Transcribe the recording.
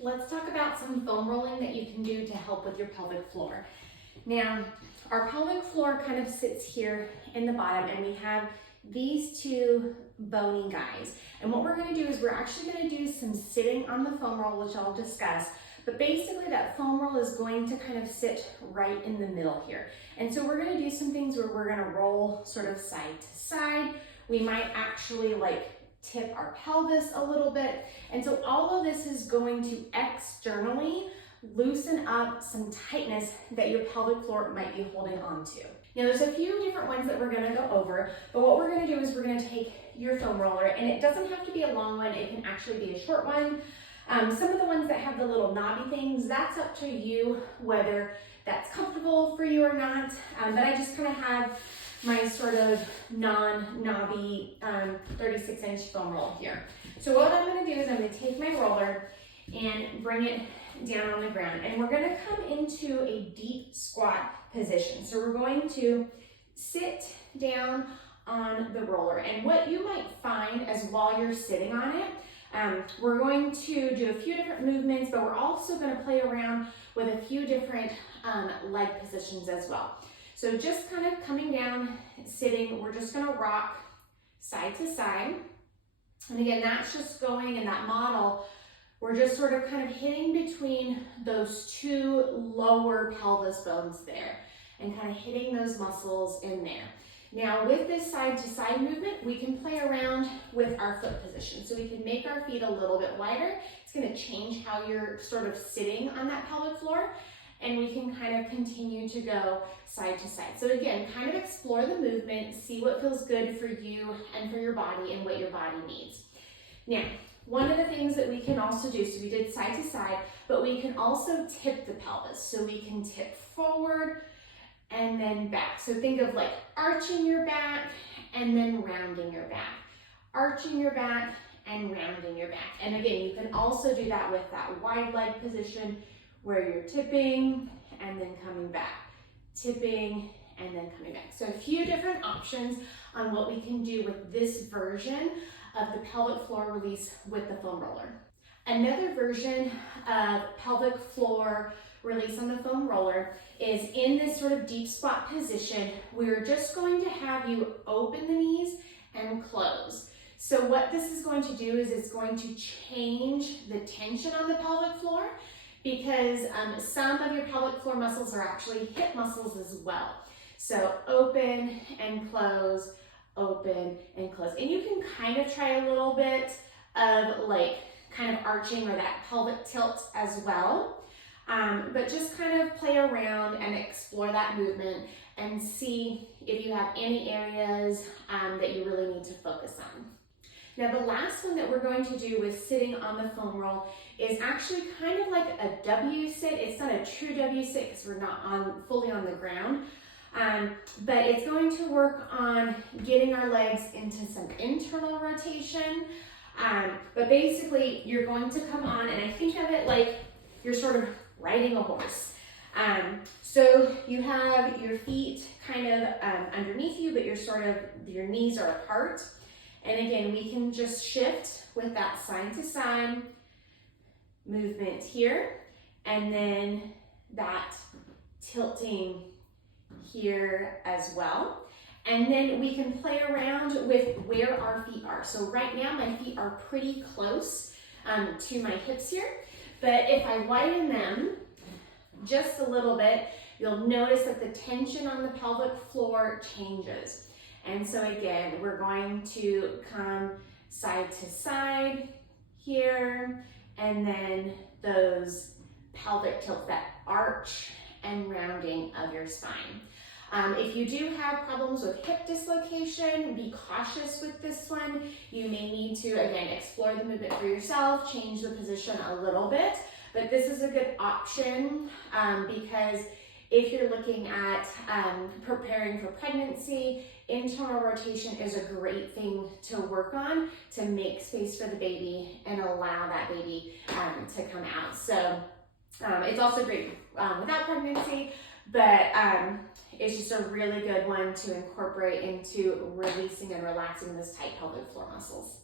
Let's talk about some foam rolling that you can do to help with your pelvic floor. Now, our pelvic floor kind of sits here in the bottom, and we have these two bony guys. And what we're going to do is we're actually going to do some sitting on the foam roll, which I'll discuss. But basically that foam roll is going to kind of sit right in the middle here. And so we're going to do some things where we're going to roll sort of side to side. We might actually tip our pelvis a little bit. And so all of this is going to externally loosen up some tightness that your pelvic floor might be holding on to. Now there's a few different ones that we're going to go over, but what we're going to do is we're going to take your foam roller, and it doesn't have to be a long one, it can actually be a short one. Some of the ones that have the little knobby things, that's up to you whether that's comfortable for you or not, but I just kind of have my sort of non-knobby 36-inch foam roll here. So what I'm going to do is I'm going to take my roller and bring it down on the ground, and we're going to come into a deep squat position. So we're going to sit down on the roller, and what you might find as while you're sitting on it, we're going to do a few different movements, but we're also going to play around with a few different leg positions as well. So just kind of coming down, sitting, we're just going to rock side to side. And again, that's just going in that model. We're just sort of kind of hitting between those two lower pelvis bones there and kind of hitting those muscles in there. Now with this side to side movement, we can play around with our foot position. So we can make our feet a little bit wider. It's going to change how you're sort of sitting on that pelvic floor, and we can kind of continue to go side to side. So again, kind of explore the movement, see what feels good for you and for your body and what your body needs. Now, one of the things that we can also do, so we did side to side, but we can also tip the pelvis. So we can tip forward and then back. So think of arching your back and then rounding your back. Arching your back and rounding your back. And again, you can also do that with that wide leg position where you're tipping and then coming back. Tipping and then coming back. So a few different options on what we can do with this version of the pelvic floor release with the foam roller. Another version of pelvic floor release on the foam roller is in this sort of deep squat position. We're just going to have you open the knees and close. So what this is going to do is it's going to change the tension on the pelvic floor, because some of your pelvic floor muscles are actually hip muscles as well. So open and close, open and close. And you can kind of try a little bit of kind of arching or that pelvic tilt as well. But just kind of play around and explore that movement and see if you have any areas that you really need to focus on. Now the last one that we're going to do with sitting on the foam roll is actually kind of like a W sit. It's not a true W sit because we're not fully on the ground. But it's going to work on getting our legs into some internal rotation. But basically you're going to come on, and I think of it like you're sort of riding a horse. So you have your feet kind of underneath you, but your knees are apart. And again, we can just shift with that side to side movement here, and then that tilting here as well. And then we can play around with where our feet are. So right now my feet are pretty close to my hips here, but if I widen them just a little bit, you'll notice that the tension on the pelvic floor changes. And so again, we're going to come side to side here, and then those pelvic tilts, that arch and rounding of your spine. If you do have problems with hip dislocation, be cautious with this one. You may need to, again, explore the movement for yourself, change the position a little bit, but this is a good option because if you're looking at preparing for pregnancy, internal rotation is a great thing to work on to make space for the baby and allow that baby to come out. So it's also great without pregnancy, but it's just a really good one to incorporate into releasing and relaxing those tight pelvic floor muscles.